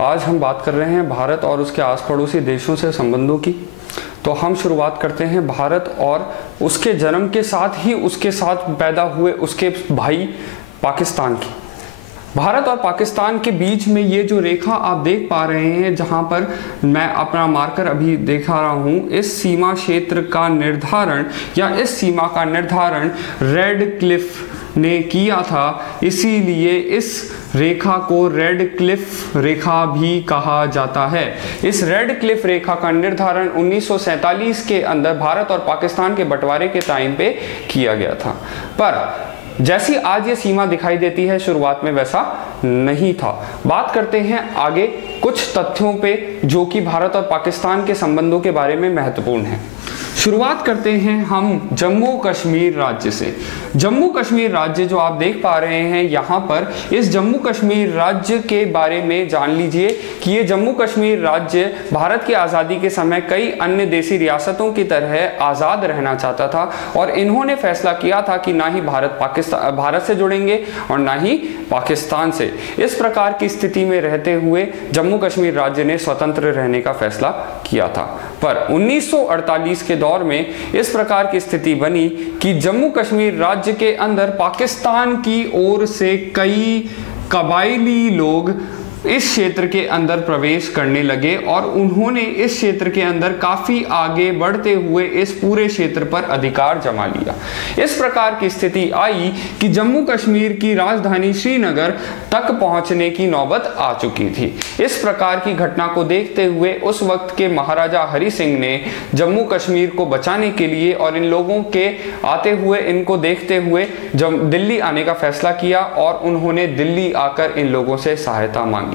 आज हम बात कर रहे हैं भारत और उसके आस पड़ोसी देशों से संबंधों की। तो हम शुरुआत करते हैं भारत और उसके जन्म के साथ ही उसके साथ पैदा हुए उसके भाई पाकिस्तान की। भारत और पाकिस्तान के बीच में ये जो रेखा आप देख पा रहे हैं, जहां पर मैं अपना मार्कर अभी दिखा रहा हूं, इस सीमा क्षेत्र का निर्धारण या इस सीमा का निर्धारण रेड क्लिफ ने किया था। इसीलिए इस रेखा को रेड क्लिफ रेखा भी कहा जाता है। इस रेड क्लिफ रेखा का निर्धारण 1947 के अंदर भारत और पाकिस्तान के बंटवारे के टाइम पे किया गया था। पर जैसी आज ये सीमा दिखाई देती है, शुरुआत में वैसा नहीं था। बात करते हैं आगे कुछ तथ्यों पे जो कि भारत और पाकिस्तान के संबंधों के बारे में महत्वपूर्ण है। शुरुआत करते हैं हम जम्मू कश्मीर राज्य से। जम्मू कश्मीर राज्य जो आप देख पा रहे हैं यहाँ पर, इस जम्मू कश्मीर राज्य के बारे में जान लीजिए कि ये जम्मू कश्मीर राज्य भारत की आज़ादी के समय कई अन्य देशी रियासतों की तरह आज़ाद रहना चाहता था और इन्होंने फैसला किया था कि ना ही भारत से जुड़ेंगे और ना ही पाकिस्तान से। इस प्रकार की स्थिति में रहते हुए जम्मू कश्मीर राज्य ने स्वतंत्र रहने का फैसला किया था। पर 1948 के दौर में इस प्रकार की स्थिति बनी कि जम्मू कश्मीर राज्य के अंदर पाकिस्तान की ओर से कई कबायली लोग इस क्षेत्र के अंदर प्रवेश करने लगे और उन्होंने इस क्षेत्र के अंदर काफी आगे बढ़ते हुए इस पूरे क्षेत्र पर अधिकार जमा लिया। इस प्रकार की स्थिति आई कि जम्मू कश्मीर की राजधानी श्रीनगर तक पहुंचने की नौबत आ चुकी थी। इस प्रकार की घटना को देखते हुए उस वक्त के महाराजा हरि सिंह ने जम्मू कश्मीर को बचाने के लिए और इन लोगों के आते हुए, इनको देखते हुए दिल्ली आने का फैसला किया और उन्होंने दिल्ली आकर इन लोगों से सहायता मांगी।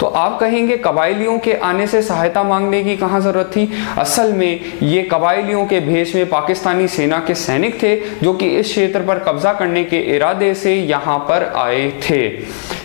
तो आप कहेंगे कबायलियों के आने से सहायता मांगने की कहां जरूरत थी? असल में ये कबायलियों के भेष में पाकिस्तानी सेना के सैनिक थे जो कि इस क्षेत्र पर कब्जा करने के इरादे से यहां पर आए थे।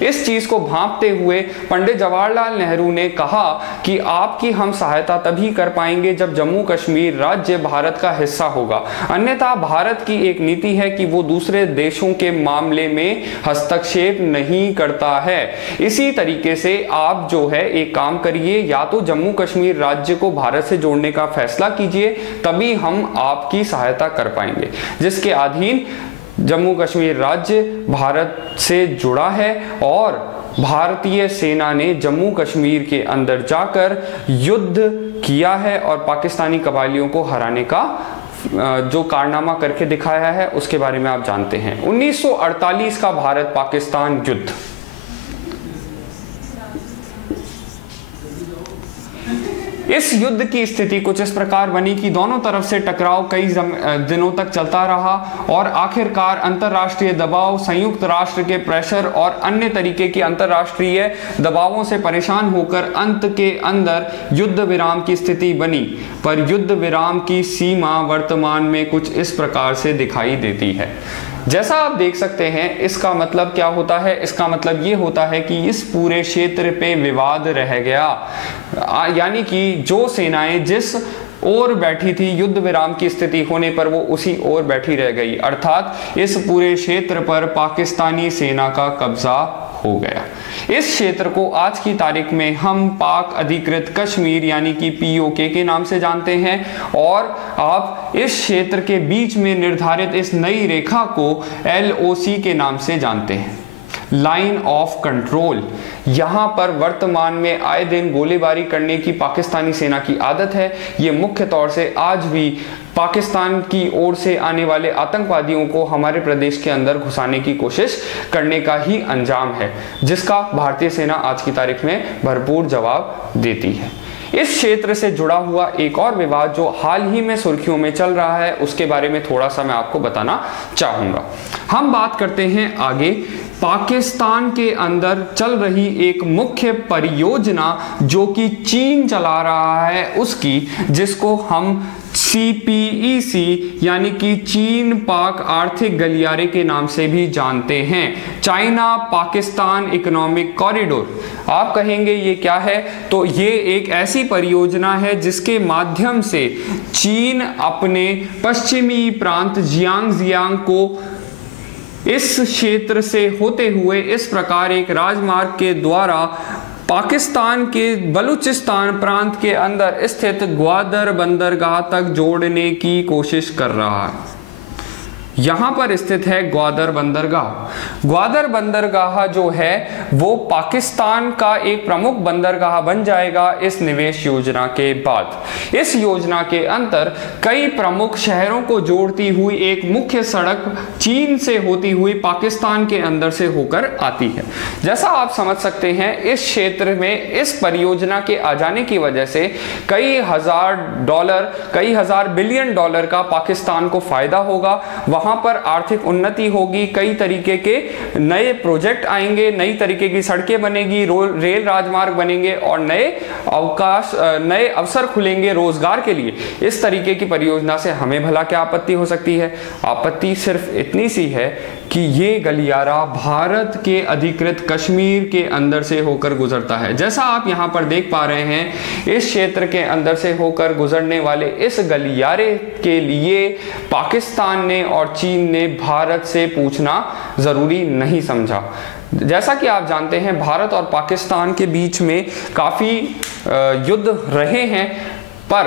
इस चीज को भांपते हुए पंडित जवाहरलाल नेहरू ने कहा कि आपकी हम सहायता तभी कर पाएंगे जब जम्मू कश्मीर राज्य भारत का हिस्सा होगा, अन्यथा भारत की एक नीति है कि वो दूसरे देशों के मामले में हस्तक्षेप नहीं करता है। इसी तरीके से आप जो है एक काम करिए, या तो जम्मू कश्मीर राज्य को भारत से जोड़ने का फैसला कीजिए, तभी हम आपकी सहायता कर पाएंगे। जिसके अधीन जम्मू कश्मीर राज्य भारत से जुड़ा है और भारतीय सेना ने जम्मू कश्मीर के अंदर जाकर युद्ध किया है और पाकिस्तानी कबायलियों को हराने का जो कारनामा करके दिखाया है उसके बारे में आप जानते हैं। 1948 का भारत पाकिस्तान युद्ध। इस युद्ध की स्थिति कुछ इस प्रकार बनी कि दोनों तरफ से टकराव कई दिनों तक चलता रहा और आखिरकार अंतर्राष्ट्रीय दबाव, संयुक्त राष्ट्र के प्रेशर और अन्य तरीके की अंतर्राष्ट्रीय दबावों से परेशान होकर अंत के अंदर युद्ध विराम की स्थिति बनी। पर युद्ध विराम की सीमा वर्तमान में कुछ इस प्रकार से दिखाई देती है। जैसा आप देख सकते हैं, इसका मतलब क्या होता है? इसका मतलब ये होता है कि इस पूरे क्षेत्र पे विवाद रह गया, यानी कि जो सेनाएं जिस ओर बैठी थी युद्ध विराम की स्थिति होने पर वो उसी ओर बैठी रह गई, अर्थात इस पूरे क्षेत्र पर पाकिस्तानी सेना का कब्जा हो गया। इस क्षेत्र को आज की तारीख में हम पाक अधिकृत कश्मीर यानी कि POK के नाम से जानते हैं और आप इस क्षेत्र के बीच में निर्धारित इस नई रेखा को LOC के नाम से जानते हैं, लाइन ऑफ कंट्रोल। यहां पर वर्तमान में आए दिन गोलीबारी करने की पाकिस्तानी सेना की आदत है। ये मुख्य तौर से आज भी पाकिस्तान की ओर से आने वाले आतंकवादियों को हमारे प्रदेश के अंदर घुसाने की कोशिश करने का ही अंजाम है, जिसका भारतीय सेना आज की तारीख में भरपूर जवाब देती है। इस क्षेत्र से जुड़ा हुआ एक और विवाद जो हाल ही में सुर्खियों में चल रहा है, उसके बारे में थोड़ा सा मैं आपको बताना चाहूंगा। हम बात करते हैं आगे पाकिस्तान के अंदर चल रही एक मुख्य परियोजना जो कि चीन चला रहा है उसकी, जिसको हम CPEC यानी कि चीन पाक आर्थिक गलियारे के नाम से भी जानते हैं, चाइना पाकिस्तान इकोनॉमिक कॉरिडोर। आप कहेंगे ये क्या है? तो ये एक ऐसी परियोजना है जिसके माध्यम से चीन अपने पश्चिमी प्रांत जियांग को इस क्षेत्र से होते हुए इस प्रकार एक राजमार्ग के द्वारा पाकिस्तान के बलूचिस्तान प्रांत के अंदर स्थित ग्वादर बंदरगाह तक जोड़ने की कोशिश कर रहा है। यहां पर स्थित है ग्वादर बंदरगाह। ग्वादर बंदरगाह जो है वो पाकिस्तान का एक प्रमुख बंदरगाह बन जाएगा इस निवेश योजना के बाद। इस योजना के अंदर कई प्रमुख शहरों को जोड़ती हुई एक मुख्य सड़क चीन से होती हुई पाकिस्तान के अंदर से होकर आती है। जैसा आप समझ सकते हैं, इस क्षेत्र में इस परियोजना के आ जाने की वजह से कई हजार बिलियन डॉलर का पाकिस्तान को फायदा होगा। वहां पर आर्थिक उन्नति होगी, कई तरीके के नए प्रोजेक्ट आएंगे, नई तरीके की सड़कें बनेगी, रेल राजमार्ग बनेंगे और नए अवसर खुलेंगे रोजगार के लिए। इस तरीके की परियोजना से हमें भला क्या आपत्ति हो सकती है? आपत्ति सिर्फ इतनी सी है कि ये गलियारा भारत के अधिकृत कश्मीर के अंदर से होकर गुजरता है। जैसा आप यहां पर देख पा रहे हैं, इस क्षेत्र के अंदर से होकर गुजरने वाले इस गलियारे के लिए पाकिस्तान ने और चीन ने भारत से पूछना जरूरी नहीं समझा। जैसा कि आप जानते हैं, भारत और पाकिस्तान के बीच में काफी युद्ध रहे हैं, पर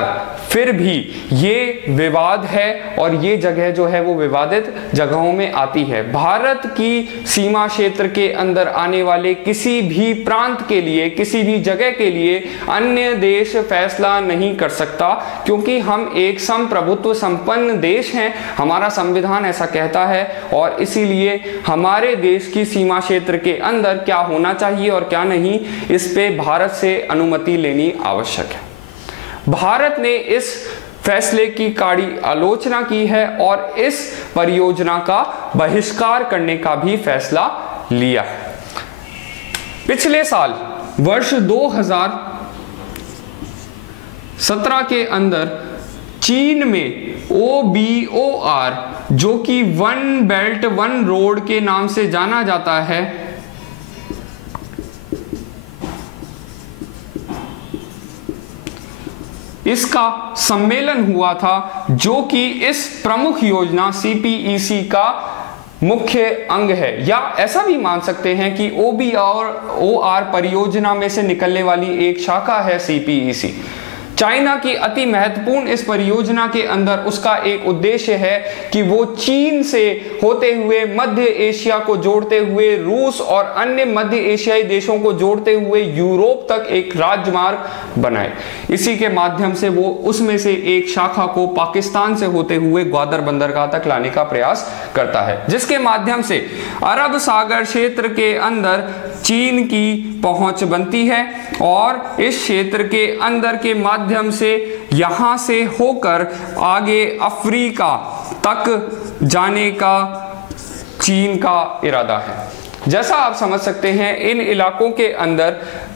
फिर भी ये विवाद है और ये जगह जो है वो विवादित जगहों में आती है। भारत की सीमा क्षेत्र के अंदर आने वाले किसी भी प्रांत के लिए, किसी भी जगह के लिए अन्य देश फैसला नहीं कर सकता, क्योंकि हम एक संप्रभुत्व संपन्न देश हैं। हमारा संविधान ऐसा कहता है और इसीलिए हमारे देश की सीमा क्षेत्र के अंदर क्या होना चाहिए और क्या नहीं, इस पे भारत से अनुमति लेनी आवश्यक है। भारत ने इस फैसले की कड़ी आलोचना की है और इस परियोजना का बहिष्कार करने का भी फैसला लिया है। पिछले साल वर्ष 2017 के अंदर चीन में OBOR, जो कि वन बेल्ट वन रोड के नाम से जाना जाता है, इसका सम्मेलन हुआ था, जो कि इस प्रमुख योजना CPEC का मुख्य अंग है। या ऐसा भी मान सकते हैं कि OBOR परियोजना में से निकलने वाली एक शाखा है CPEC। चाइना की अति महत्वपूर्ण इस परियोजना के अंदर उसका एक उद्देश्य है कि वो चीन से होते हुए मध्य एशिया को जोड़ते हुए, रूस और अन्य मध्य एशियाई देशों को जोड़ते हुए यूरोप तक एक राजमार्ग बनाए। इसी के माध्यम से वो उसमें से एक शाखा को पाकिस्तान से होते हुए ग्वादर बंदरगाह तक लाने का प्रयास करता है, जिसके माध्यम से अरब सागर क्षेत्र के अंदर चीन की पहुंच बनती है और इस क्षेत्र के अंदर के माध्यम से यहां से होकर आगे अफ्रीका तक जाने का चीन का इरादा है। जैसा आप समझ सकते हैं, इन इलाकों के अंदर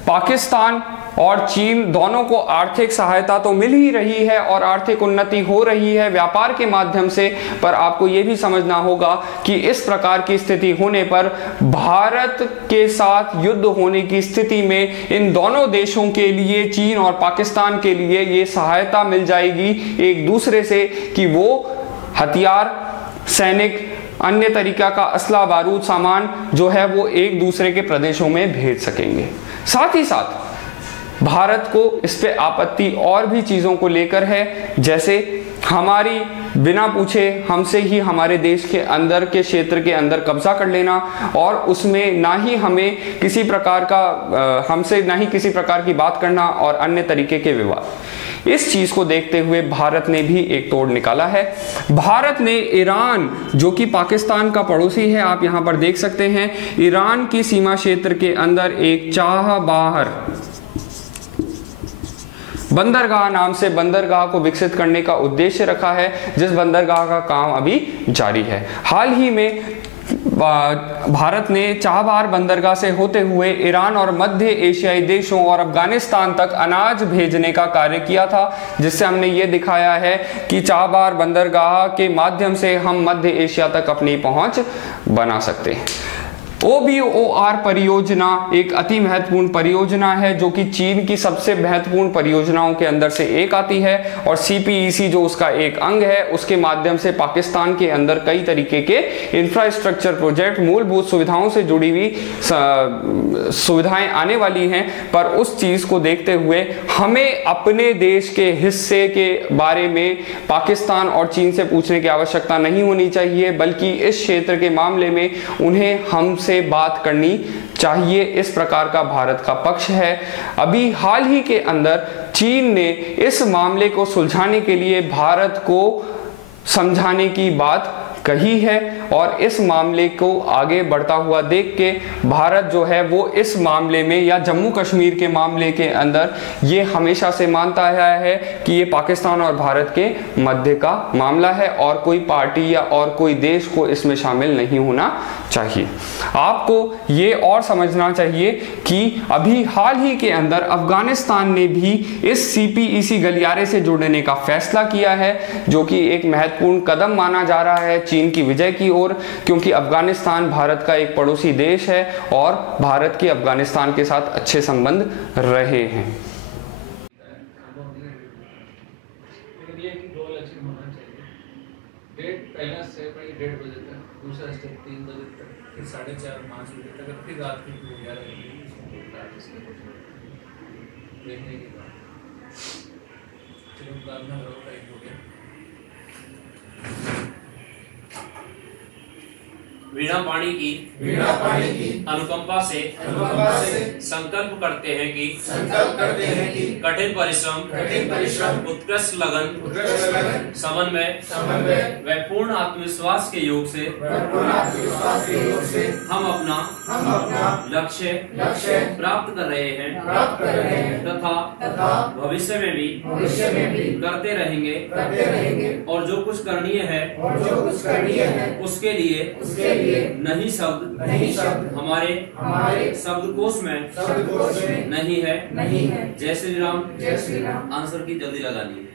पाकिस्तान और चीन दोनों को आर्थिक सहायता तो मिल ही रही है और आर्थिक उन्नति हो रही है व्यापार के माध्यम से, पर आपको यह भी समझना होगा कि इस प्रकार की स्थिति होने पर भारत के साथ युद्ध होने की स्थिति में इन दोनों देशों के लिए, चीन और पाकिस्तान के लिए, ये सहायता मिल जाएगी एक दूसरे से कि वो हथियार, सैनिक, अन्य तरीका का असला बारूद सामान जो है वो एक दूसरे के प्रदेशों में भेज सकेंगे। साथ ही साथ भारत को इस पे आपत्ति और भी चीजों को लेकर है, जैसे हमारी बिना पूछे हमसे ही हमारे देश के अंदर के क्षेत्र के अंदर कब्जा कर लेना और उसमें ना ही हमें किसी प्रकार का हमसे ना ही किसी प्रकार की बात करना और अन्य तरीके के विवाद। इस चीज को देखते हुए भारत ने भी एक तोड़ निकाला है। भारत ने ईरान, जो कि पाकिस्तान का पड़ोसी है, आप यहां पर देख सकते हैं, ईरान की सीमा क्षेत्र के अंदर एक चाबहार बंदरगाह नाम से बंदरगाह को विकसित करने का उद्देश्य रखा है, जिस बंदरगाह का काम अभी जारी है। हाल ही में भारत ने चाबहार बंदरगाह से होते हुए ईरान और मध्य एशियाई देशों और अफगानिस्तान तक अनाज भेजने का कार्य किया था, जिससे हमने ये दिखाया है कि चाबहार बंदरगाह के माध्यम से हम मध्य एशिया तक अपनी पहुंच बना सकते हैं। OBOR परियोजना एक अति महत्वपूर्ण परियोजना है जो कि चीन की सबसे महत्वपूर्ण परियोजनाओं के अंदर से एक आती है, और CPEC जो उसका एक अंग है, उसके माध्यम से पाकिस्तान के अंदर कई तरीके के इंफ्रास्ट्रक्चर प्रोजेक्ट, मूलभूत सुविधाओं से जुड़ी हुई सुविधाएं आने वाली हैं। पर उस चीज को देखते हुए हमें अपने देश के हिस्से के बारे में पाकिस्तान और चीन से पूछने की आवश्यकता नहीं होनी चाहिए, बल्कि इस क्षेत्र के मामले में उन्हें हमसे बात करनी चाहिए। इस प्रकार का भारत का पक्ष है। अभी हाल ही के अंदर चीन ने इस मामले को सुलझाने के लिए भारत को समझाने की बात कही है, और इस मामले को आगे बढ़ता हुआ देख के भारत जो है वो इस मामले में या जम्मू कश्मीर के मामले के अंदर ये हमेशा से मानता आया है कि ये पाकिस्तान और भारत के मध्य का मामला है और कोई पार्टी या और कोई देश को इसमें शामिल नहीं होना चाहिए। आपको ये और समझना चाहिए कि अभी हाल ही के अंदर अफगानिस्तान ने भी इस CPEC गलियारे से जुड़ने का फैसला किया है, जो कि एक महत्वपूर्ण कदम माना जा रहा है चीन की विजय की ओर, क्योंकि अफगानिस्तान भारत का एक पड़ोसी देश है और भारत के अफगानिस्तान के साथ अच्छे संबंध रहे हैं। पहला स्टेप है 1:30 बजे तक, दूसरा स्टेप 3 बजे तक, फिर 4:30-5 बजे तक, फिर रात की 11 बजे देखने की बात। चलो प्रार्थना करो, टाइम हो गया। वीणा पाणी की अनुकंपा से संकल्प करते हैं कि कठिन परिश्रम उत्कृष्ट लगन समन्वय व पूर्ण आत्मविश्वास के योग से हम अपना लक्ष्य प्राप्त कर रहे हैं तथा भविष्य में भी करते रहेंगे, और जो कुछ करणीय है उसके लिए नहीं शब्द हमारे शब्दकोश में नहीं है। जय श्री राम। आंसर की जल्दी लगानी है।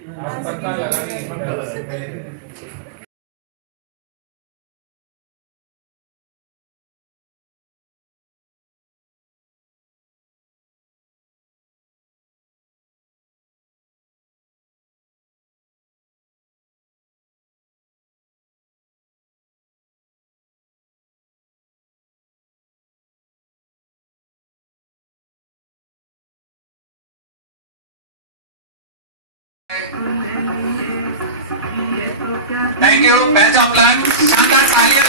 Thank you. Best of luck. शानदार तालियां